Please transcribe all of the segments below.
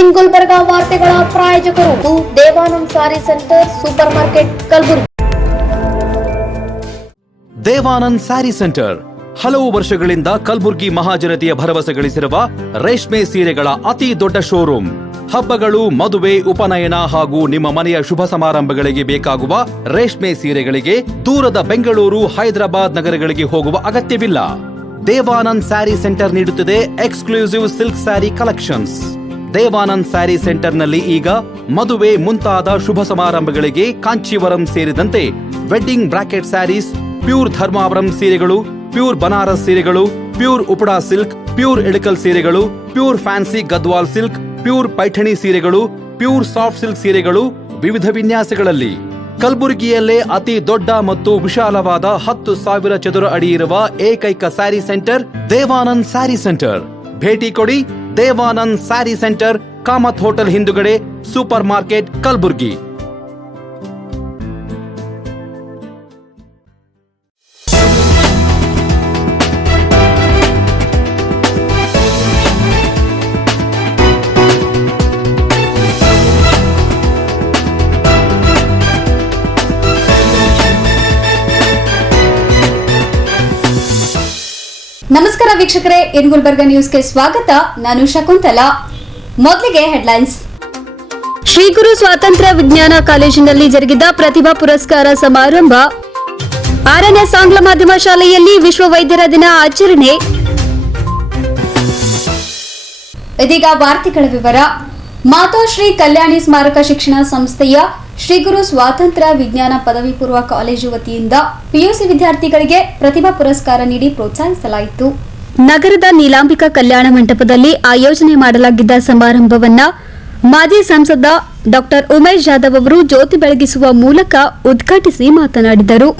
ಇನ್ ಗುಲ್ಬರ್ಗಾ ವಾರ್ತೆಗಳ ಪ್ರಾಯೋಜಕರು Devanand sari centre supermarket Kalaburagi. Devanand sari centre ಹಲವು ವರ್ಷಗಳಿಂದ ಕಲಬುರಗಿ ಮಹಾಜನತೆಯ ಭರವಸೆ ಗಳಿಸಿರುವ ರೇಷ್ಮೆ ಸೀರೆಗಳ ಅತಿ ದೊಡ್ಡ ಶೋರೂಮ್. ಹಬ್ಬಗಳು, ಮದುವೆ, ಉಪನಯನ ಹಾಗೂ ನಿಮ್ಮ ಮನೆಯ ಶುಭ ಸಮಾರಂಭಗಳಿಗೆ ಬೇಕಾಗುವ ರೇಷ್ಮೆ ಸೀರೆಗಳಿಗೆ ದೂರದ ಬೆಂಗಳೂರು, ಹೈದರಾಬಾದ್ ನಗರಗಳಿಗೆ ಹೋಗುವ ಅಗತ್ಯವಿಲ್ಲ. ದೇವಾನಂದ್ ಸ್ಯಾರಿ ಸೆಂಟರ್ ನೀಡುತ್ತಿದೆ exclusive silk sari collections. Devanand sari ಸೆಂಟರ್ನಲ್ಲಿ ಈಗ ಮದುವೆ ಮುಂತಾದ ಶುಭ ಸಮಾರಂಭಗಳಿಗೆ ಕಾಂಚೀವರಂ ಸೇರಿದಂತೆ wedding bracket saris, pure Dharmavaram ಸೀರೆಗಳು, ಪ್ಯೂರ್ ಬನಾರಸ್ ಸೀರೆಗಳು, pure Uppada silk, pure Ilkal ಸೀರೆಗಳು, pure fancy Gadwal silk, pure Paithani ಸೀರೆಗಳು, ಪ್ಯೂರ್ ಸಾಫ್ಟ್ ಸಿಲ್ಕ್ ಸೀರೆಗಳು ವಿವಿಧ ವಿನ್ಯಾಸಗಳಲ್ಲಿ. ಕಲಬುರಗಿಯಲ್ಲೇ ಅತಿ ದೊಡ್ಡ ಮತ್ತು ವಿಶಾಲವಾದ 10,000 ಚದುರ ಅಡಿ ಇರುವ ಏಕೈಕ ಸ್ಯಾರಿ ಸೆಂಟರ್ ದೇವಾನಂದ್ ಸ್ಯಾರಿ ಸೆಂಟರ್. ಭೇಟಿ ಕೊಡಿ. ದೇವಾನಂದ್ ಸ್ಯಾರಿ ಸೆಂಟರ್, ಕಾಮತ್ ಹೋಟೆಲ್ ಹಿಂದುಗಡೆ, ಸೂಪರ್ ಮಾರ್ಕೆಟ್, ಕಲಬುರಗಿ. ನಮಸ್ಕಾರ ವೀಕ್ಷಕರೇ, ಇನ್ ಗುಲ್ಬರ್ಗಾ ನ್ಯೂಸ್ಗೆ ಸ್ವಾಗತ. ನಾನು ಶಕುಂತಲಾ. ಮೊದಲಿಗೆ ಹೆಡ್ಲೈನ್ಸ್. ಶ್ರೀ ಗುರು ಸ್ವಾತಂತ್ರ್ಯ ವಿಜ್ಞಾನ ಕಾಲೇಜಿನಲ್ಲಿ ಜರುಗಿದ ಪ್ರತಿಭಾ ಪುರಸ್ಕಾರ ಸಮಾರಂಭ. 6ನೇ ಆಂಗ್ಲ ಮಾಧ್ಯಮ ಶಾಲೆಯಲ್ಲಿ ವಿಶ್ವ ವೈದ್ಯರ ದಿನ ಆಚರಣೆ. ಇದೀಗ ವಾರ್ತೆಗಳ ವಿವರ. ಮಾತೋಶ್ರೀ ಕಲ್ಯಾಣಿ ಸ್ಮಾರಕ ಶಿಕ್ಷಣ ಸಂಸ್ಥೆಯ ಶ್ರೀ ಗುರು ಸ್ವಾತಂತ್ರ್ಯ ವಿಜ್ಞಾನ ಪದವಿ ಪೂರ್ವ ಕಾಲೇಜು ವತಿಯಿಂದ ಪಿಯುಸಿ ವಿದ್ಯಾರ್ಥಿಗಳಿಗೆ ಪ್ರತಿಭಾ ಪುರಸ್ಕಾರ ನೀಡಿ ಪ್ರೋತ್ಸಾಹಿಸಲಾಯಿತು. ನಗರದ ನೀಲಾಂಬಿಕಾ ಕಲ್ಯಾಣ ಮಂಟಪದಲ್ಲಿ ಆಯೋಜನೆ ಮಾಡಲಾಗಿದ್ದ ಸಮಾರಂಭವನ್ನ ಮಾಜಿ ಸಂಸದ ಡಾ ಉಮೇಶ್ ಜಾಧವ್ ಅವರು ಜ್ಯೋತಿ ಬೆಳಗಿಸುವ ಮೂಲಕ ಉದ್ಘಾಟಿಸಿ ಮಾತನಾಡಿದರು.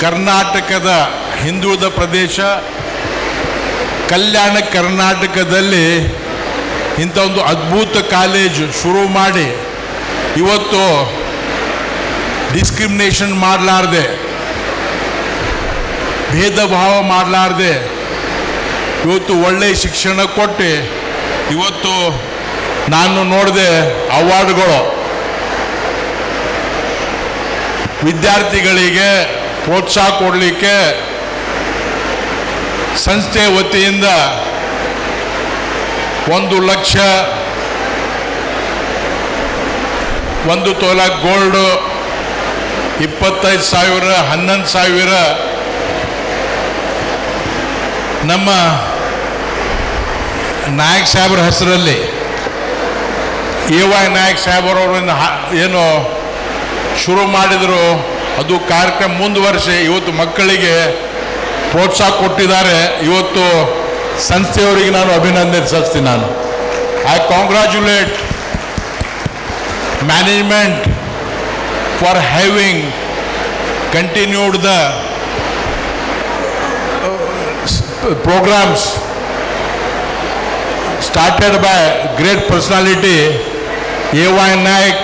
ಕರ್ನಾಟಕದ ಹಿಂದುಳಿದ ಪ್ರದೇಶ ಕಲ್ಯಾಣ ಕರ್ನಾಟಕದಲ್ಲಿ ಇಂಥ ಒಂದು ಅದ್ಭುತ ಕಾಲೇಜು ಶುರು ಮಾಡಿ ಇವತ್ತು ಡಿಸ್ಕ್ರಿಮಿನೇಷನ್ ಮಾಡಲಾರ್ದೆ, ಭೇದ ಭಾವ ಮಾಡಲಾರ್ದೆ ಇವತ್ತು ಒಳ್ಳೆಯ ಶಿಕ್ಷಣ ಕೊಟ್ಟು ಇವತ್ತು ನಾನು ನೋಡಿದೆ ಅವಾರ್ಡ್ಗಳು ವಿದ್ಯಾರ್ಥಿಗಳಿಗೆ ಪ್ರೋತ್ಸಾಹ ಕೊಡಲಿಕ್ಕೆ ಸಂಸ್ಥೆ ವತಿಯಿಂದ 1 ಲಕ್ಷ, 1 ತೊಲ ಗೋಲ್ಡ್, 25,000, 11,000 ನಮ್ಮ ನಾಯಕ್ ಸಾಹೇಬ್ರ ಹೆಸರಲ್ಲಿ AY ನಾಯಕ್ ಸಾಹೇಬ್ರವ್ರನ್ನ ಏನು ಶುರು ಮಾಡಿದರು, ಅದು ಕಾರ್ಯಕ್ರಮ ಮುಂದುವರಿಸಿ ಇವತ್ತು ಮಕ್ಕಳಿಗೆ ಪ್ರೋತ್ಸಾಹ ಕೊಟ್ಟಿದ್ದಾರೆ. ಇವತ್ತು ಸಂಸ್ಥೆಯವರಿಗೆ ನಾನು ಅಭಿನಂದಿಸ್ತೀನಿ. I congratulate management for having continued the programs started by great personality AY Naik.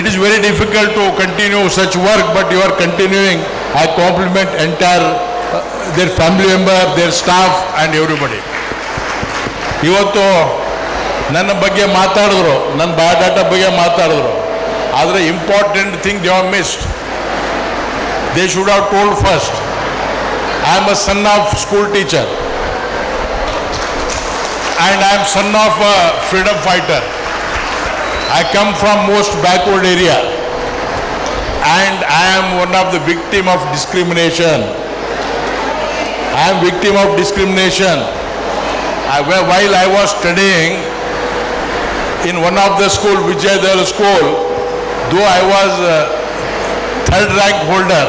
It is very difficult to continue such work, but you are continuing. I compliment entire their family member, their staff and everybody. ಇವತ್ತು ನನ್ನ ಬಗ್ಗೆ ಮಾತಾಡಿದ್ರು, ನನ್ನ biodata ಬಗ್ಗೆ ಮಾತಾಡಿದ್ರು. ಆದರೆ important thing they have missed. They should have told first. I am a son of school teacher and I am son of a freedom fighter. I come from most backward area. and I am one of the victim of discrimination. I am victim of discrimination. While I was studying in one of the school, Vijayadal school, though I was third rank holder,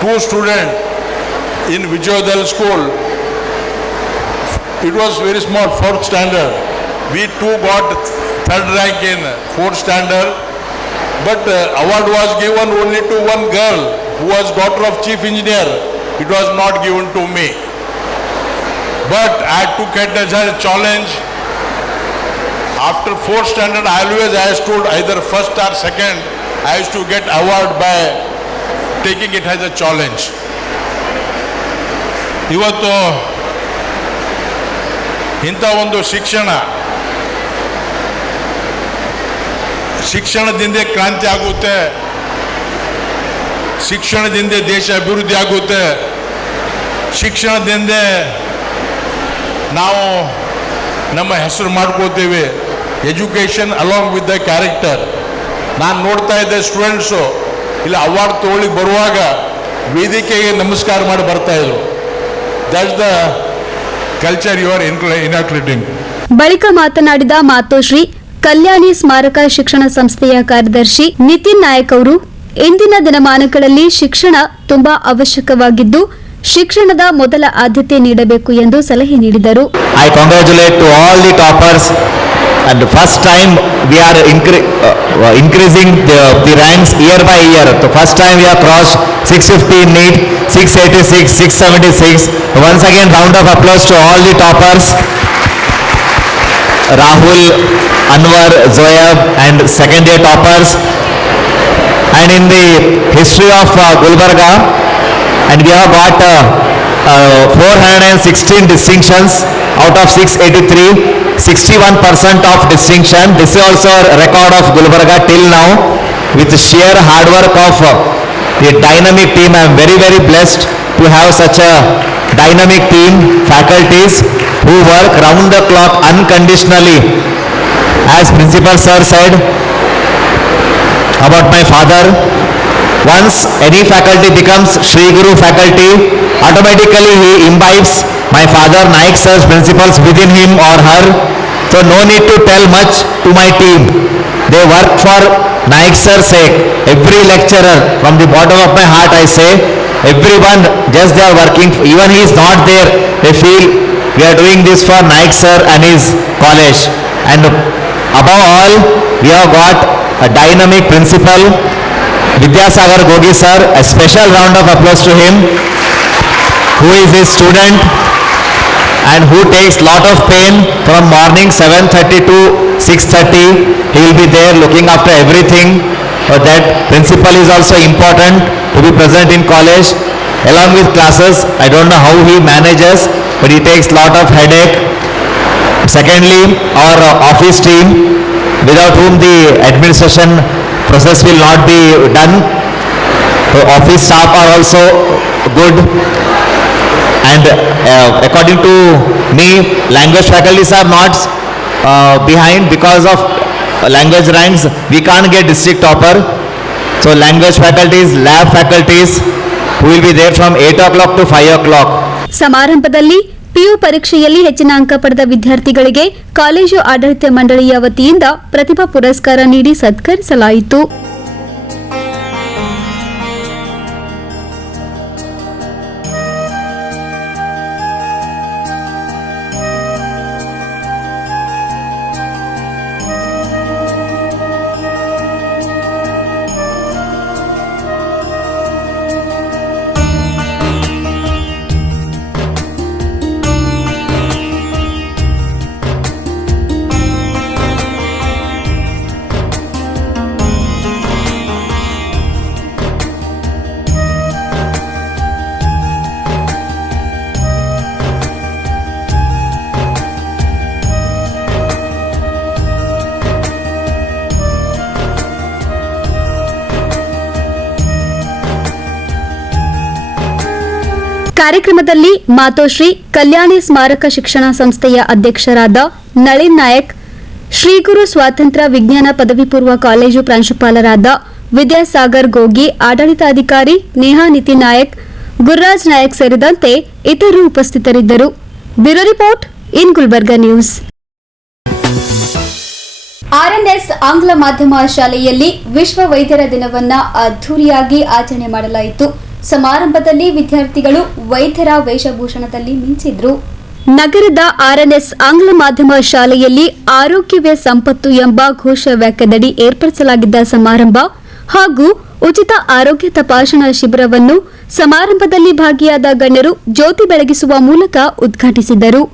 two students in Vijayadal school, it was very small, fourth standard. We two got third rank in fourth standard, but award was given only to one girl who was daughter of chief engineer. It was not given to me. But I took it as a challenge. After fourth standard, I stood either first or second. I used to get award by taking it as a challenge. ಇವತ್ತು ಇಂಥ ಒಂದು ಶಿಕ್ಷಣದಿಂದ ಕ್ರಾಂತಿ ಆಗುತ್ತೆ, ಶಿಕ್ಷಣದಿಂದ ದೇಶ ಅಭಿವೃದ್ಧಿ ಆಗುತ್ತೆ, ಶಿಕ್ಷಣದಿಂದ ನಾವು ನಮ್ಮ ಹೆಸರು ಮಾಡ್ಕೋತೀವಿ. Education along with the character. ನಾನು ನೋಡ್ತಾ ಇದ್ದೆ ಸ್ಟೂಡೆಂಟ್ಸು ಇಲ್ಲಿ ಅವಾರ್ಡ್ ತೊಗೊಳ್ಳಿ ಬರುವಾಗ ವೇದಿಕೆಗೆ ನಮಸ್ಕಾರ ಮಾಡಿ ಬರ್ತಾಯಿದ್ರು. That's the culture you are inoculating. ಬಳಿಕ ಮಾತನಾಡಿದ ಮಾತೋಶ್ರೀ ಕಲ್ಯಾಣಿ ಸ್ಮಾರಕ ಶಿಕ್ಷಣ ಸಂಸ್ಥೆಯ ಕಾರ್ಯದರ್ಶಿ ನಿತಿನ್ ನಾಯಕ್ ಅವರು ಇಂದಿನ ದಿನಮಾನಗಳಲ್ಲಿ ಶಿಕ್ಷಣ ತುಂಬಾ ಅವಶ್ಯಕವಾಗಿದ್ದು ಶಿಕ್ಷಣದ ಮೊದಲ ಆದ್ಯತೆ ನೀಡಬೇಕು ಎಂದು ಸಲಹೆ ನೀಡಿದರು. I congratulate to all the toppers, and the first time we are increasing the ranks year by year. The first time we have crossed 650 in NEET, 686, 676. Once again round of applause to all the toppers. Rahul, Anwar, Zoyab and second year toppers. And in the history of Gulbarga, and we have got 416 distinctions out of 683, 61% of distinction. This is also a record of Gulbarga till now. With the sheer hard work of the dynamic team, I am very, very blessed to have such a dynamic team, faculties who work round the clock unconditionally. As Principal Sir said about my father, once any faculty becomes Shri Guru faculty, automatically he imbibes my father Naik Sir's principles within him or her. So no need to tell much to my team. They work for Naik Sir's sake. Every lecturer, from the bottom of my heart I say, everyone just they are working, even he is not there, they feel we are doing this for Naik Sir and his college. And above all, we have got a dynamic principal, Vidyasagar Gogi sir. A special round of applause to him, who is his student and who takes lot of pain from morning 7:30 to 6:30. He will be there looking after everything. That principal is also important to be present in college along with classes. I don't know how he manages, but he takes lot of headache. Secondly, our office team, without whom the administration process will not be done. Office staff are also good, and according to me, language faculties are not behind. Because of language ranks, we can't get district topper. So language faculties, lab faculties, who will be there from 8 o'clock to 5 o'clock. ಸಮಾರಂಭದಲ್ಲಿ PU ಪರೀಕ್ಷೆಯಲ್ಲಿ ಹೆಚ್ಚಿನ ಅಂಕ ಪಡೆದ ವಿದ್ಯಾರ್ಥಿಗಳಿಗೆ college ಆಡಳಿತ ಮಂಡಳಿಯ ವತಿಯಿಂದ ಪ್ರತಿಭಾ ಪುರಸ್ಕಾರ ನೀಡಿ ಸತ್ಕರಿಸಲಾಯಿತು. ಕಾರ್ಯಕ್ರಮದಲ್ಲಿ ಮಾತೋಶ್ರೀ ಕಲ್ಯಾಣಿ ಸ್ಮಾರಕ ಶಿಕ್ಷಣ ಸಂಸ್ಥೆಯ ಅಧ್ಯಕ್ಷರಾದ ನಳಿನ್ ನಾಯಕ್, ಶ್ರೀ ಗುರು ಸ್ವಾತಂತ್ರ್ಯ ವಿಜ್ಞಾನ ಪದವಿ ಪೂರ್ವ ಕಾಲೇಜು ಪ್ರಾಂಶುಪಾಲರಾದ ವಿದ್ಯಾಸಾಗರ್ ಗೋಗಿ, ಆಡಳಿತಾಧಿಕಾರಿ ನೇಹಾ ನಿತಿನ್ ನಾಯಕ್, ಗುರುರಾಜ್ ನಾಯಕ್ ಸೇರಿದಂತೆ ಇತರರು ಉಪಸ್ಥಿತರಿದ್ದರು. Bureau report in Gulbarga news. RNS ಆಂಗ್ಲ ಮಾಧ್ಯಮ ಶಾಲೆಯಲ್ಲಿ ವಿಶ್ವ ವೈದ್ಯರ ದಿನವನ್ನ ಅದ್ದೂರಿಯಾಗಿ ಆಚರಣೆ ಮಾಡಲಾಯಿತು. ಸಮಾರಂಭದಲ್ಲಿ ವಿದ್ಯಾರ್ಥಿಗಳು ವೈದ್ಯರ ವೇಷಭೂಷಣದಲ್ಲಿ ಮಿಂಚಿದ್ರು. ನಗರದ ಆರ್ಎನ್ಎಸ್ ಆಂಗ್ಲ ಮಾಧ್ಯಮ ಶಾಲೆಯಲ್ಲಿ ಆರೋಗ್ಯವೇ ಸಂಪತ್ತು ಎಂಬ ಘೋಷವಾಕ್ಯದಡಿ ಏರ್ಪಡಿಸಲಾಗಿದ್ದ ಸಮಾರಂಭ ಹಾಗೂ ಉಚಿತ ಆರೋಗ್ಯ ತಪಾಸಣಾ ಶಿಬಿರವನ್ನು ಸಮಾರಂಭದಲ್ಲಿ ಭಾಗಿಯಾದ ಗಣ್ಯರು ಜ್ಯೋತಿ ಬೆಳಗಿಸುವ ಮೂಲಕ ಉದ್ಘಾಟಿಸಿದರು.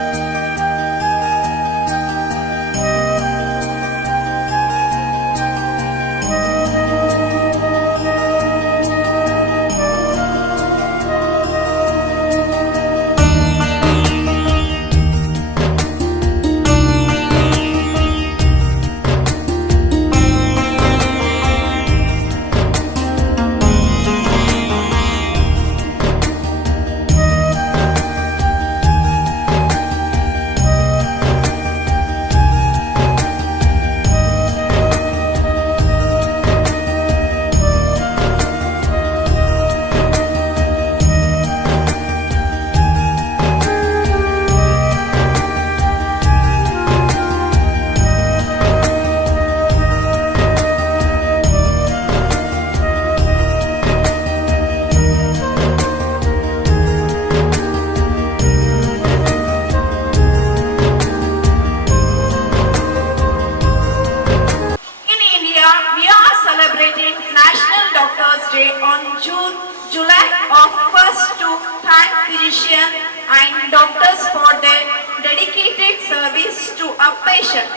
July of 1st to thank physicians and doctors for their dedicated service to a patient.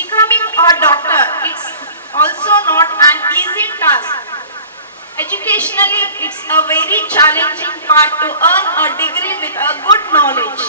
Becoming a doctor is also not an easy task. Educationally, it's a very challenging part to earn a degree with a good knowledge.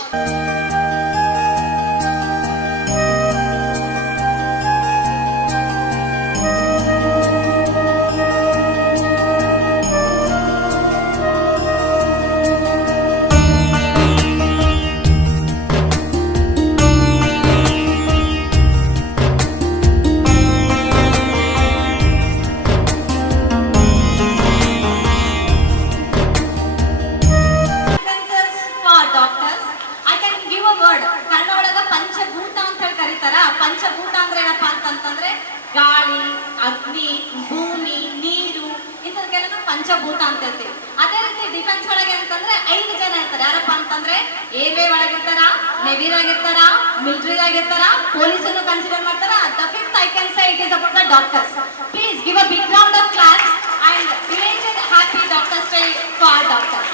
ಪಂಚಭೂತ ಅಂದ್ರೆ ಏನಪ್ಪಾ ಅಂತಂದ್ರೆ ಗಾಳಿ, ಅಗ್ನಿ, ಭೂಮಿ, ನೀರು ಇಂಥದಕ್ಕೆಲ್ಲ ಪಂಚಭೂತ ಅಂತ ಹೇಳ್ತೀವಿ. ಅದೇ ರೀತಿ ಡಿಫೆನ್ಸ್ ಒಳಗೆ ಅಂತಂದ್ರೆ 5 ಜನ ಇರ್ತಾರೆ. ಯಾರಪ್ಪ ಅಂತಂದ್ರೆ ಏರ್ವೇ ಒಳಗಿರ್ತಾರ, ನೇವಿದಾಗಿರ್ತಾರ, ಮಿಲಿಟರಿದಾಗಿರ್ತಾರ, ಪೊಲೀಸನ್ನು ಕನ್ಸಿಡರ್ ಮಾಡ್ತಾರ. The fifth I can say it is about the doctors. Please give a big round of claps and related happy doctors day to all doctors.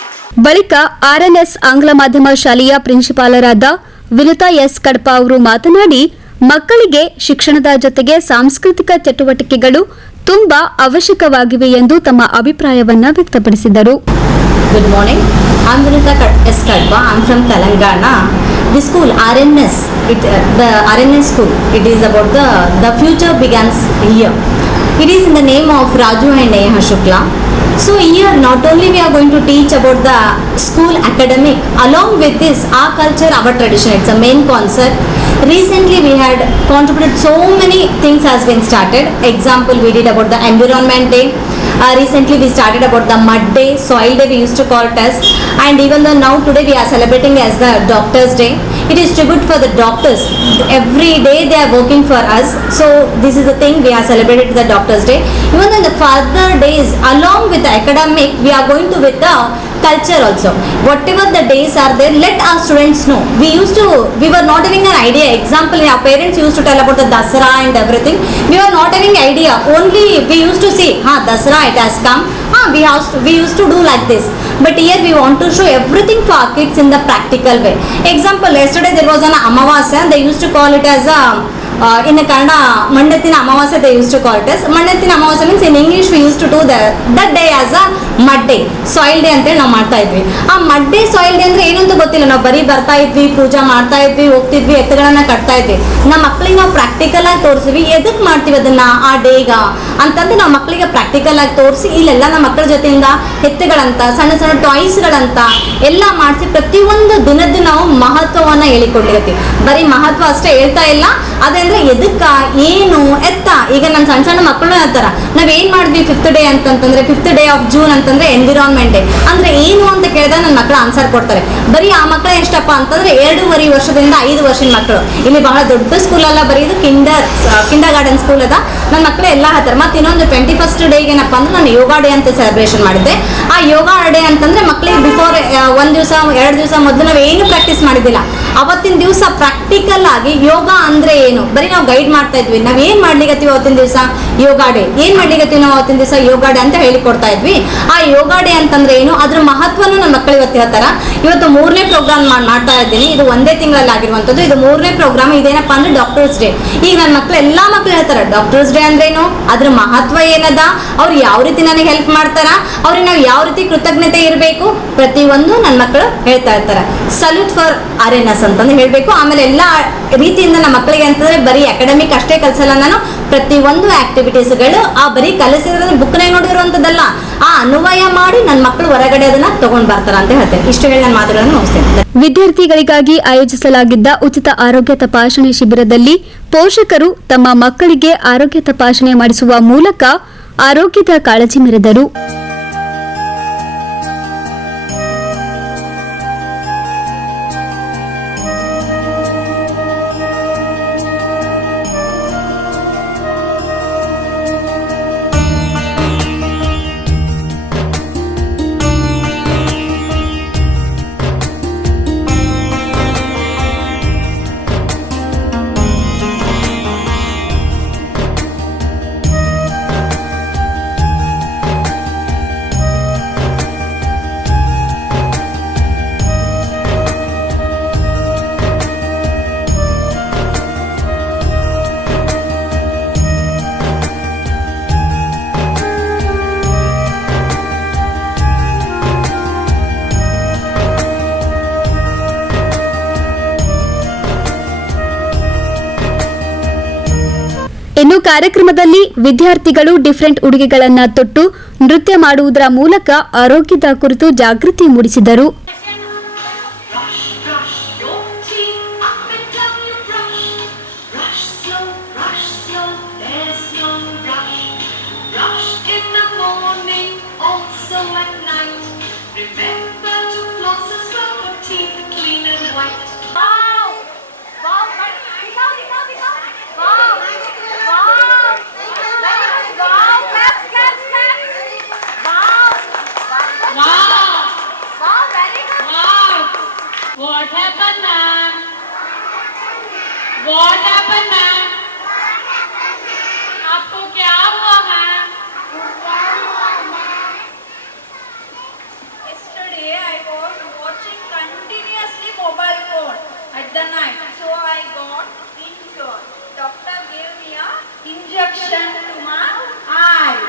ಬಳಿಕ ಆರ್ಎನ್ಎಸ್ ಆಂಗ್ಲ ಮಾಧ್ಯಮ ಶಾಲೆಯ ಪ್ರಿನ್ಸಿಪಾಲರಾದ ವಿನುತಾ ಎಸ್ ಕಡಪ ಅವರು ಮಾತನಾಡಿ, ಮಕ್ಕಳಿಗೆ ಶಿಕ್ಷಣದ ಜೊತೆಗೆ ಸಾಂಸ್ಕೃತಿಕ ಚಟುವಟಿಕೆಗಳು ತುಂಬಾ ಅವಶ್ಯಕವಾಗಿವೆ ಎಂದು ತಮ್ಮ ಅಭಿಪ್ರಾಯವನ್ನ ವ್ಯಕ್ತಪಡಿಸಿದರು. Good morning. I'm Vinita S. Kadpa. I'm from Telangana. The school RNS, the RNS school, it is about the future begins here. It is in the name of Raju and Neha Shukla. So here not only we are going to teach about the school academic, along with this our culture, our tradition. It's a main concept. Recently we had contributed so many things has been started. Example, we did about the environment day. Recently we started about the mud day, soil day we used to call it as, and even though now today we are celebrating as the doctors day. It is tribute for the doctors. Every day they are working for us, so this is the thing we are celebrating the doctors day. Even in the further days, along with the academic, we are going to with the culture also. Whatever the days are there, let our students know. We were not having an idea. Example, our parents used to tell about the Dasara and everything. We were not having idea. Only we used to say, Dasara it has come. We used to do like this. But here we want to show everything for our kids in the practical way. Example, yesterday there was an Amavasya. They used to call it as a in Kannada, Mandatina Amavasya they used to call it as. Mandatina Amavasya means in English we used to do that day as a mud day, soil day ಅಂತೇಳಿ ನಾವು ಮಾಡ್ತಾ ಇದ್ವಿ. ಆ mud day soil day ಅಂದ್ರೆ ಏನು ಅಂತ ಗೊತ್ತಿಲ್ಲ, ನಾವು ಬರೀ ಬರ್ತಾ ಇದ್ವಿ, ಪೂಜಾ ಮಾಡ್ತಾ ಇದ್ವಿ, ಹೋಗ್ತಿದ್ವಿ, ಎತ್ತುಗಳನ್ನ ಕಟ್ತಾ ಇದ್ವಿ. ನಮ್ಮ ಮಕ್ಕಳಿಗೆ ನಾವು ಪ್ರಾಕ್ಟಿಕಲ್ ಆಗಿ ತೋರಿಸಿವಿ, ಎದಕ್ಕೆ ಮಾಡ್ತೀವಿ ಅದನ್ನ ಆ ಡೇಗ ಅಂತಂದ್ರೆ ನಾವು ಮಕ್ಕಳಿಗೆ ಪ್ರಾಕ್ಟಿಕಲ್ ಆಗಿ ತೋರಿಸಿ ಇಲ್ಲೆಲ್ಲ ನಮ್ಮ ಮಕ್ಕಳ ಜೊತೆಯಿಂದ ಎತ್ತುಗಳಂತ ಸಣ್ಣ ಸಣ್ಣ ಟಾಯ್ಸ್ಗಳಂತ ಎಲ್ಲ ಮಾಡಿಸಿ ಪ್ರತಿಯೊಂದು ದಿನದ್ದು ನಾವು ಮಹತ್ವವನ್ನ ಹೇಳಿಕೊಟ್ಟಿರ್ತೀವಿ. ಬರೀ ಮಹತ್ವ ಅಷ್ಟೇ ಹೇಳ್ತಾ ಇಲ್ಲ, ಅದಂದ್ರೆ ಎದಕ್ಕ ಏನು ಎತ್ತ. ಈಗ ನನ್ನ ಸಣ್ಣ ಸಣ್ಣ ಮಕ್ಕಳು ಹೇಳ್ತಾರ, ನಾವೇನ್ ಮಾಡಿದ್ವಿ 5th ಡೇ ಅಂತಂದ್ರೆ 5th ಡೇ ಆಫ್ ಜೂನ್ ಅಂತಂದ್ರೆ ಎನ್ವಿರಾನ್ಮೆಂಟ್ ಡೇ ಅಂದ್ರೆ ಏನು ಅಂತ ಕೇಳಿದಾಗ ನನ್ನ ಮಕ್ಕಳು ಆನ್ಸರ್ ಕೊಡ್ತಾರೆ. ಬರೀ ಆ ಮಕ್ಕಳು ಎಷ್ಟಪ್ಪ ಅಂತಂದ್ರೆ 2.5 ವರ್ಷದಿಂದ 5 ವರ್ಷದ ಮಕ್ಕಳು. ಇಲ್ಲಿ ಬಹಳ ದೊಡ್ಡ ಸ್ಕೂಲ್ ಅಲ್ಲ, ಬರೀ ಇದು ಕಿಂಡರ್ ಗಾರ್ಡನ್ ಸ್ಕೂಲ್ ಅದ. ನನ್ನ ಮಕ್ಕಳು ಎಲ್ಲ ಹೇಳ್ತಾರೆ. ಮತ್ತೆ ಇನ್ನೊಂದು 21st ಡೇಗೆ ಏನಪ್ಪ ಅಂದ್ರೆ ನಾನು ಯೋಗ ಡೇ ಅಂತ ಸೆಲೆಬ್ರೇಷನ್ ಮಾಡಿದ್ದೆ. ಆ ಯೋಗ ಡೇ ಅಂತಂದ್ರೆ ಮಕ್ಕಳಿಗೆ ಬಿಫೋರ್ 1 ದಿವಸ 2 ದಿವಸ ಮೊದಲು ನಾವು ಏನು ಪ್ರಾಕ್ಟೀಸ್ ಮಾಡಿದ್ದಿಲ್ಲ. ಅವತ್ತಿನ ದಿವಸ ಪ್ರಾಕ್ಟಿಕಲ್ ಆಗಿ ಯೋಗ ಅಂದ್ರೆ ಏನು ಬರೀ ನಾವು ಗೈಡ್ ಮಾಡ್ತಾ ಇದ್ವಿ. ನಾವ್ ಏನ್ ಮಾಡ್ಲಿಕತ್ತೀವಿ ಅವತ್ತಿನ ದಿವಸ ಯೋಗ ಡೇ, ಏನ್ ಮಾಡ್ಲಿಕತ್ತೀವಿ ನಾವು ಅವತ್ತಿನ ದಿವಸ ಯೋಗ ಡೇ ಅಂತ ಹೇಳಿಕೊಡ್ತಾ ಇದ್ವಿ. ಆ ಯೋಗ ಡೇ ಅಂತಂದ್ರೆ ಏನು, ಅದ್ರ ಮಹತ್ವನು ನನ್ನ ಮಕ್ಕಳು ಇವತ್ತು ಹೇಳ್ತಾರ. ಇವತ್ತು 3ನೇ ಪ್ರೋಗ್ರಾಮ್ ಮಾಡ್ತಾ ಇದ್ದೀನಿ. ಇದು ಒಂದೇ ತಿಂಗಳಲ್ಲಿ ಆಗಿರುವಂತದ್ದು. ಇದು 3ನೇ ಪ್ರೋಗ್ರಾಮ್. ಇದೇನಪ್ಪ ಅಂದ್ರೆ ಡಾಕ್ಟರ್ಸ್ ಡೇ. ಈಗ ನನ್ನ ಮಕ್ಕಳು ಎಲ್ಲಾ ಮಕ್ಕಳು ಹೇಳ್ತಾರೆ ಡಾಕ್ಟರ್ಸ್ ಡೇ ಅಂದ್ರೇನು, ಅದ್ರ ಮಹತ್ವ ಏನದ, ಅವ್ರು ಯಾವ ರೀತಿ ನನಗೆ ಹೆಲ್ಪ್ ಮಾಡ್ತಾರ, ಅವ್ರಿಗೆ ನಾವು ಯಾವ ರೀತಿ ಕೃತಜ್ಞತೆ ಇರಬೇಕು, ಪ್ರತಿಯೊಂದು ನನ್ನ ಮಕ್ಕಳು ಹೇಳ್ತಾ ಇರ್ತಾರೆ. ಸಲ್ಯೂಟ್ ಫಾರ್ RNS ಅಂತಂದು ಹೇಳ್ಬೇಕು. ಆಮೇಲೆ ಎಲ್ಲಾ ರೀತಿಯಿಂದ ನಮ್ಮ ಮಕ್ಕಳಿಗೆ ಅಂತಂದ್ರೆ ಬರೀ ಅಕಾಡೆಮಿಕ್ ಅಷ್ಟೇ ಕಲ್ಸಲ್ಲ, ನಾನು ಪ್ರತಿಯೊಂದು ಆಕ್ಟಿವಿಟೀಸ್ಗಳು ಆ ಬರೀ ಕಲಿಸಿದ್ರೆ ಬುಕ್ನಾಗ ನೋಡಿರುವಂತದ್ದಲ್ಲ, ಆ ಅನ್ವಯ ಮಾಡಿ ನನ್ನ ಮಕ್ಕಳು ಹೊರಗಡೆ ಅದನ್ನ ತಗೊಂಡ್ ಬರ್ತಾರ ಅಂತ ಹೇಳ್ತೇನೆ. ಇಷ್ಟು ಹೇಳಿ ನನ್ನ ಮಾತುಗಳನ್ನು ಮುಗಿಸ್ತೇನೆ. ವಿದ್ಯಾರ್ಥಿಗಳಿಗಾಗಿ ಆಯೋಜಿಸಲಾಗಿದ್ದ ಉಚಿತ ಆರೋಗ್ಯ ತಪಾಸಣೆ ಶಿಬಿರದಲ್ಲಿ ಪೋಷಕರು ತಮ್ಮ ಮಕ್ಕಳಿಗೆ ಆರೋಗ್ಯ ತಪಾಸಣೆ ಮಾಡಿಸುವ ಮೂಲಕ ಆರೋಗ್ಯದ ಕಾಳಜಿ ಮೆರೆದರು. ಇನ್ನು ಕಾರ್ಯಕ್ರಮದಲ್ಲಿ ವಿದ್ಯಾರ್ಥಿಗಳು ಡಿಫರೆಂಟ್ ಉಡುಗೆಗಳನ್ನು ತೊಟ್ಟು ನೃತ್ಯ ಮಾಡುವುದರ ಮೂಲಕ ಆರೋಗ್ಯದ ಕುರಿತು ಜಾಗೃತಿ ಮೂಡಿಸಿದರು. What happened, ma'am? What happened, ma'am? आपको क्या हुआ, ma'am? Yesterday I was watching continuously mobile phone at the night, so I got injured. Doctor gave me a injection to my eye.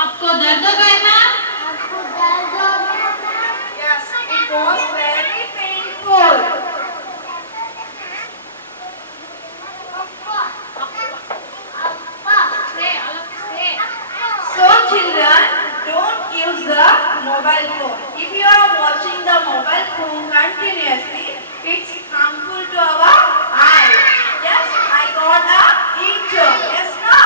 आपको दर्द हो गया ना? Yes, it was very painful. So children, don't use the mobile phone. If you are watching the mobile phone continuously, it's harmful to our eyes. Yes, I got a injury. Yes, no.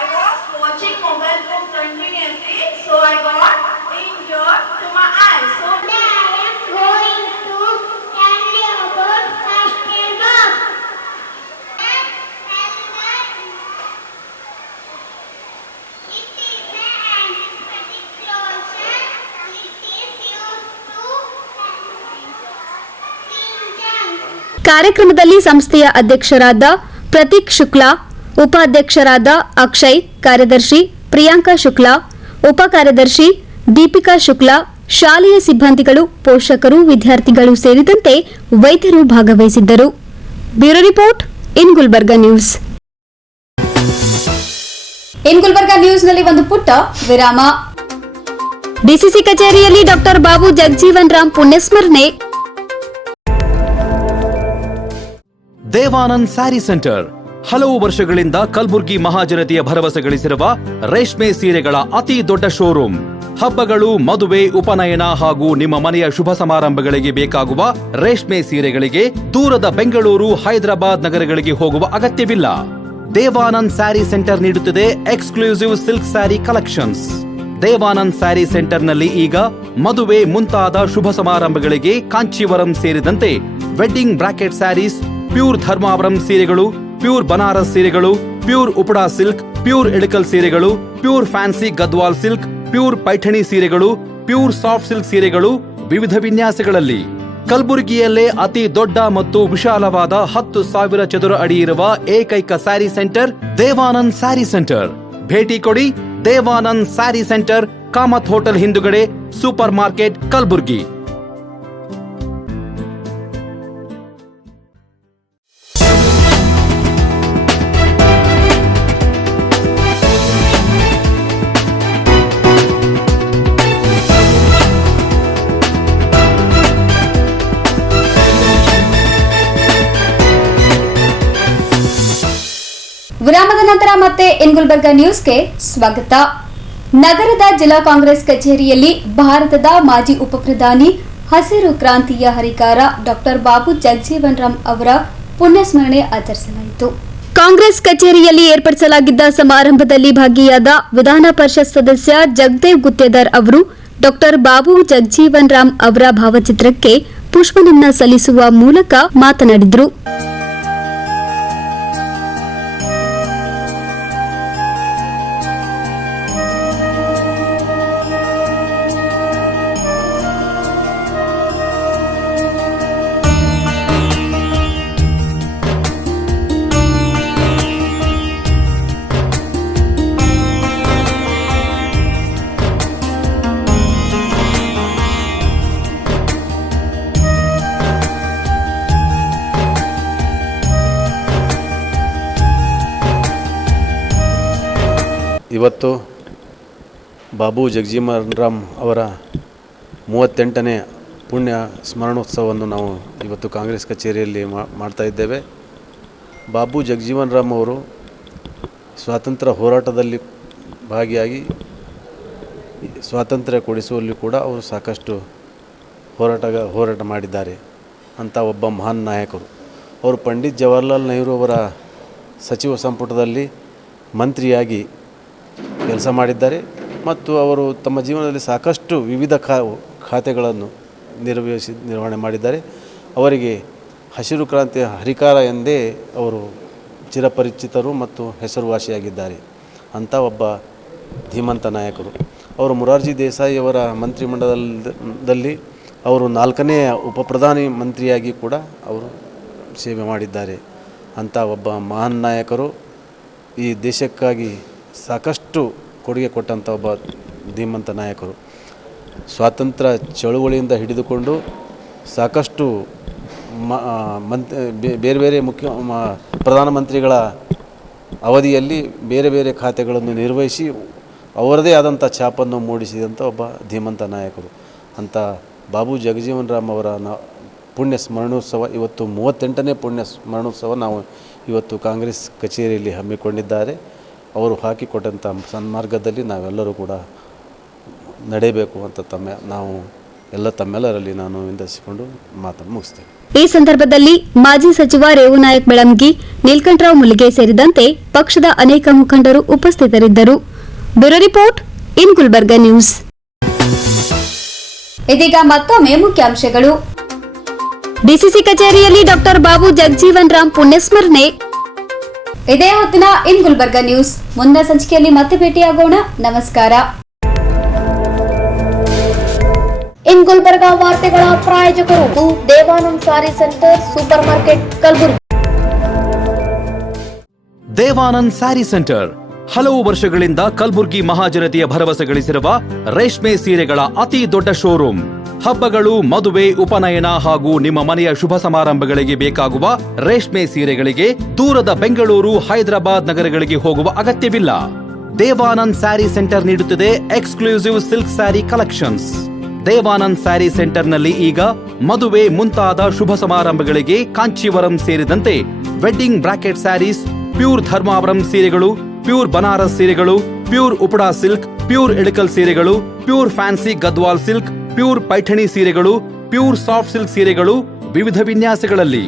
I was watching mobile phone continuously, so I got injured to my eyes. So ಕಾರ್ಯಕ್ರಮದಲ್ಲಿ ಸಂಸ್ಥೆಯ ಅಧ್ಯಕ್ಷರಾದ ಪ್ರತೀಕ್ ಶುಕ್ಲಾ, ಉಪಾಧ್ಯಕ್ಷರಾದ ಅಕ್ಷಯ್, ಕಾರ್ಯದರ್ಶಿ ಪ್ರಿಯಾಂಕಾ ಶುಕ್ಲಾ, ಉಪ ಕಾರ್ಯದರ್ಶಿ ದೀಪಿಕಾ ಶುಕ್ಲಾ, ಶಾಲೆಯ ಸಿಬ್ಬಂದಿಗಳು, ಪೋಷಕರು, ವಿದ್ಯಾರ್ಥಿಗಳು ಸೇರಿದಂತೆ ವೈದ್ಯರು ಭಾಗವಹಿಸಿದ್ದರು. Bureau report in Gulbarga news. In Gulbarga ನ್ಯೂಸ್ನಲ್ಲಿ ಒಂದು ಪುಟ್ಟ ವಿರಾಮ. ಡಿಸಿಸಿ ಕಚೇರಿಯಲ್ಲಿ ಡಾಕ್ಟರ್ ಬಾಬು ಜಗಜೀವನ್ ರಾಮ್ ಪುಣ್ಯಸ್ಮರಣೆ. ದೇವಾನಂದ್ ಸ್ಯಾರಿ ಸೆಂಟರ್ ಹಲವು ವರ್ಷಗಳಿಂದ ಕಲಬುರ್ಗಿ ಮಹಾಜನತೆಯ ಭರವಸೆ ಗಳಿಸಿರುವ ರೇಷ್ಮೆ ಸೀರೆಗಳ ಅತಿ ದೊಡ್ಡ ಶೋರೂಮ್. ಹಬ್ಬಗಳು, ಮದುವೆ, ಉಪನಯನ ಹಾಗೂ ನಿಮ್ಮ ಮನೆಯ ಶುಭ ಸಮಾರಂಭಗಳಿಗೆ ಬೇಕಾಗುವ ರೇಷ್ಮೆ ಸೀರೆಗಳಿಗೆ ದೂರದ ಬೆಂಗಳೂರು, ಹೈದರಾಬಾದ್ ನಗರಗಳಿಗೆ ಹೋಗುವ ಅಗತ್ಯವಿಲ್ಲ. ದೇವಾನಂದ್ ಸ್ಯಾರಿ ಸೆಂಟರ್ ನೀಡುತ್ತಿದೆ exclusive silk sari collections. Devanand sari ಸೆಂಟರ್ನಲ್ಲಿ ಈಗ ಮದುವೆ ಮುಂತಾದ ಶುಭ ಸಮಾರಂಭಗಳಿಗೆ ಕಾಂಚೀವರಂ ಸೇರಿದಂತೆ wedding bracket saris, pure Dharmavaram ಸೀರೆಗಳು, ಪ್ಯೂರ್ ಬನಾರಸ್ ಸೀರೆಗಳು, pure Uppada silk, pure Ilkal ಸೀರೆಗಳು, pure fancy Gadwal silk, pure Paithani ಸೀರೆಗಳು, ಪ್ಯೂರ್ ಸಾಫ್ಟ್ ಸಿಲ್ಕ್ ಸೀರೆಗಳು ವಿವಿಧ ವಿನ್ಯಾಸಗಳಲ್ಲಿ. ಕಲಬುರಗಿಯಲ್ಲೇ ಅತಿ ದೊಡ್ಡ ಮತ್ತು ವಿಶಾಲವಾದ 10,000 ಚದುರ ಅಡಿ ಇರುವ ಏಕೈಕ ಸ್ಯಾರಿ ಸೆಂಟರ್ ದೇವಾನಂದ್ ಸ್ಯಾರಿ ಸೆಂಟರ್. ಭೇಟಿ ಕೊಡಿ. ದೇವಾನಂದ್ ಸ್ಯಾರಿ ಸೆಂಟರ್, ಕಾಮತ್ ಹೋಟೆಲ್ ಹಿಂದುಗಡೆ, ಸೂಪರ್ ಮಾರ್ಕೆಟ್, ಕಲಬುರ್ಗಿ. ವಿರಾಮದ ನಂತರ ಮತ್ತೆ ಇನ್ ಗುಲ್ಬರ್ಗಾ ನ್ಯೂಸ್ಗೆ ಸ್ವಾಗತ. ನಗರದ ಜಿಲ್ಲಾ ಕಾಂಗ್ರೆಸ್ ಕಚೇರಿಯಲ್ಲಿ ಭಾರತದ ಮಾಜಿ ಉಪಪ್ರಧಾನಿ, ಹಸಿರು ಕ್ರಾಂತಿಯ ಹರಿಕಾರ ಡಾಕ್ಟರ್ ಬಾಬು ಜಗಜೀವನ್ ರಾಮ್ ಅವರ ಪುಣ್ಯಸ್ಮರಣೆ ಆಚರಿಸಲಾಯಿತು. ಕಾಂಗ್ರೆಸ್ ಕಚೇರಿಯಲ್ಲಿ ಏರ್ಪಡಿಸಲಾಗಿದ್ದ ಸಮಾರಂಭದಲ್ಲಿ ಭಾಗಿಯಾದ ವಿಧಾನ ಪರಿಷತ್ ಸದಸ್ಯ ಜಗದೇವ್ ಗುತ್ತೇದಾರ್ ಅವರು ಡಾಕ್ಟರ್ ಬಾಬು ಜಗಜೀವನ್ ರಾಮ್ ಅವರ ಭಾವಚಿತ್ರಕ್ಕೆ ಪುಷ್ಪನಮನ ಸಲ್ಲಿಸುವ ಮೂಲಕ ಮಾತನಾಡಿದರು. ಇವತ್ತು ಬಾಬು ಜಗಜೀವನ್ ರಾಮ್ ಅವರ 38ನೇ ಪುಣ್ಯ ಸ್ಮರಣೋತ್ಸವವನ್ನು ನಾವು ಇವತ್ತು ಕಾಂಗ್ರೆಸ್ ಕಚೇರಿಯಲ್ಲಿ ಮಾಡ್ತಾ ಇದ್ದೇವೆ. ಬಾಬು ಜಗಜೀವನ್ ರಾಮ್ ಅವರು ಸ್ವಾತಂತ್ರ್ಯ ಹೋರಾಟದಲ್ಲಿ ಭಾಗಿಯಾಗಿ ಸ್ವಾತಂತ್ರ್ಯ ಕೊಡಿಸುವಲ್ಲಿ ಕೂಡ ಅವರು ಸಾಕಷ್ಟು ಹೋರಾಟ ಮಾಡಿದ್ದಾರೆ ಅಂತ ಒಬ್ಬ ಮಹಾನ್ ನಾಯಕರು. ಅವರು ಪಂಡಿತ್ ಜವಾಹರ್ಲಾಲ್ ನೆಹರು ಅವರ ಸಚಿವ ಸಂಪುಟದಲ್ಲಿ ಮಂತ್ರಿಯಾಗಿ ಕೆಲಸ ಮಾಡಿದ್ದಾರೆ ಮತ್ತು ಅವರು ತಮ್ಮ ಜೀವನದಲ್ಲಿ ಸಾಕಷ್ಟು ವಿವಿಧ ಖಾತೆಗಳನ್ನು ನಿರ್ವಹಣೆ ಮಾಡಿದ್ದಾರೆ. ಅವರಿಗೆ ಹಸಿರು ಕ್ರಾಂತಿಯ ಹರಿಕಾರ ಎಂದೇ ಅವರು ಚಿರಪರಿಚಿತರು ಮತ್ತು ಹೆಸರುವಾಸಿಯಾಗಿದ್ದಾರೆ ಅಂಥ ಒಬ್ಬ ಧೀಮಂತ ನಾಯಕರು. ಅವರು ಮೊರಾರ್ಜಿ ದೇಸಾಯಿ ಅವರ ಮಂತ್ರಿಮಂಡಲದಲ್ಲಿ ಅವರು 4ನೇ ಉಪಪ್ರಧಾನಿ ಮಂತ್ರಿಯಾಗಿ ಕೂಡ ಅವರು ಸೇವೆ ಮಾಡಿದ್ದಾರೆ. ಅಂಥ ಒಬ್ಬ ಮಹಾನ್ ನಾಯಕರು ಈ ದೇಶಕ್ಕಾಗಿ ಸಾಕಷ್ಟು ಕೊಡುಗೆ ಕೊಟ್ಟಂಥ ಒಬ್ಬ ಧೀಮಂತ ನಾಯಕರು. ಸ್ವಾತಂತ್ರ್ಯ ಚಳುವಳಿಯಿಂದ ಹಿಡಿದುಕೊಂಡು ಸಾಕಷ್ಟು ಬೇರೆ ಬೇರೆ ಪ್ರಧಾನಮಂತ್ರಿಗಳ ಅವಧಿಯಲ್ಲಿ ಬೇರೆ ಬೇರೆ ಖಾತೆಗಳನ್ನು ನಿರ್ವಹಿಸಿ ಅವರದೇ ಆದಂಥ ಛಾಪನ್ನು ಮೂಡಿಸಿದಂಥ ಒಬ್ಬ ಧೀಮಂತ ನಾಯಕರು. ಅಂಥ ಬಾಬು ಜಗಜೀವನ್ ರಾಮ್ ಅವರ ಪುಣ್ಯ ಸ್ಮರಣೋತ್ಸವ ಇವತ್ತು 38ನೇ ಪುಣ್ಯ ಸ್ಮರಣೋತ್ಸವ ನಾವು ಇವತ್ತು ಕಾಂಗ್ರೆಸ್ ಕಚೇರಿಯಲ್ಲಿ ಹಮ್ಮಿಕೊಂಡಿದ್ದಾರೆ. ಅವರು ಹಾಕಿಕೊಟ್ಟಂಥ ಸನ್ಮಾರ್ಗದಲ್ಲಿ ನಾವೆಲ್ಲರೂ ಕೂಡ ನಡೆಯಬೇಕು ಅಂತ ತಮ್ಮೆಲ್ಲರಲ್ಲಿ ನಾನು ವಿನಂತಿಸಿಕೊಂಡು ಮಾತನ್ನು ಮುಗಿಸ್ತೇನೆ. ಈ ಸಂದರ್ಭದಲ್ಲಿ ಮಾಜಿ ಸಚಿವ ರೇವುನಾಯಕ್ ಬೆಳಂಗಿ, ನೀಲಕಂಠರಾವ್ ಮುಲಿಗೆ ಸೇರಿದಂತೆ ಪಕ್ಷದ ಅನೇಕ ಮುಖಂಡರು ಉಪಸ್ಥಿತರಿದ್ದರು. Bureau report in Gulbarga news. ಇದೀಗ ಮತ್ತೊಮ್ಮೆ ಮುಖ್ಯಾಂಶಗಳು. ಡಿಸಿಸಿ ಕಚೇರಿಯಲ್ಲಿ ಡಾಕ್ಟರ್ ಬಾಬು ಜಗಜೀವನ್ ರಾಮ್ ಪುಣ್ಯಸ್ಮರಣೆ. ಇದೇ ಹೊತ್ತಿನ ಇನ್ ಗುಲ್ಬರ್ಗಾ ನ್ಯೂಸ್. ಮುಂದಿನ ಸಂಚಿಕೆಯಲ್ಲಿ ಮತ್ತೆ ಭೇಟಿಯಾಗೋಣ. ನಮಸ್ಕಾರ. ಇನ್ ಗುಲ್ಬರ್ಗಾ ವಾರ್ತೆಗಳ ಪ್ರಾಯೋಜಕರು Devanand sari centre, supermarket, Kalaburagi. Devanand sari centre ಹಲವು ವರ್ಷಗಳಿಂದ ಕಲಬುರ್ಗಿ ಮಹಾಜನತೆಯ ಭರವಸೆ ಗಳಿಸಿರುವ ರೇಷ್ಮೆ ಸೀರೆಗಳ ಅತಿ ದೊಡ್ಡ ಶೋರೂಮ್. ಹಬ್ಬಗಳು, ಮದುವೆ, ಉಪನಯನ ಹಾಗೂ ನಿಮ್ಮ ಮನೆಯ ಶುಭ ಸಮಾರಂಭಗಳಿಗೆ ಬೇಕಾಗುವ ರೇಷ್ಮೆ ಸೀರೆಗಳಿಗೆ ದೂರದ ಬೆಂಗಳೂರು, ಹೈದರಾಬಾದ್ ನಗರಗಳಿಗೆ ಹೋಗುವ ಅಗತ್ಯವಿಲ್ಲ. ದೇವಾನಂದ್ ಸ್ಯಾರಿ ಸೆಂಟರ್ ನೀಡುತ್ತಿದೆ exclusive silk sari collections. Devanand sari ಸೆಂಟರ್ನಲ್ಲಿ ಈಗ ಮದುವೆ ಮುಂತಾದ ಶುಭ ಸಮಾರಂಭಗಳಿಗೆ ಕಾಂಚೀವರಂ ಸೇರಿದಂತೆ wedding bracket saris, pure Dharmavaram ಸೀರೆಗಳು, ಪ್ಯೂರ್ ಬನಾರಸ್ ಸೀರೆಗಳು, pure Uppada silk, pure Ilkal ಸೀರೆಗಳು, pure fancy Gadwal silk, pure Paithani ಸೀರೆಗಳು, ಪ್ಯೂರ್ ಸಾಫ್ಟ್ ಸಿಲ್ಕ್ ಸೀರೆಗಳು ವಿವಿಧ ವಿನ್ಯಾಸಗಳಲ್ಲಿ.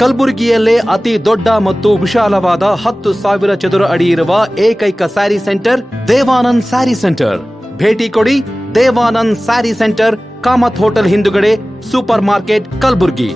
ಕಲಬುರಗಿಯಲ್ಲೇ ಅತಿ ದೊಡ್ಡ ಮತ್ತು ವಿಶಾಲವಾದ 10,000 ಚದುರ ಅಡಿ ಇರುವ ಏಕೈಕ ಸ್ಯಾರಿ ಸೆಂಟರ್ ದೇವಾನಂದ್ ಸ್ಯಾರಿ ಸೆಂಟರ್. ಭೇಟಿ ಕೊಡಿ ದೇವಾನಂದ್ ಸ್ಯಾರಿ ಸೆಂಟರ್, ಕಾಮತ್ ಹೋಟೆಲ್ ಹಿಂದುಗಡೆ, ಸೂಪರ್ ಮಾರ್ಕೆಟ್, ಕಲಬುರ್ಗಿ.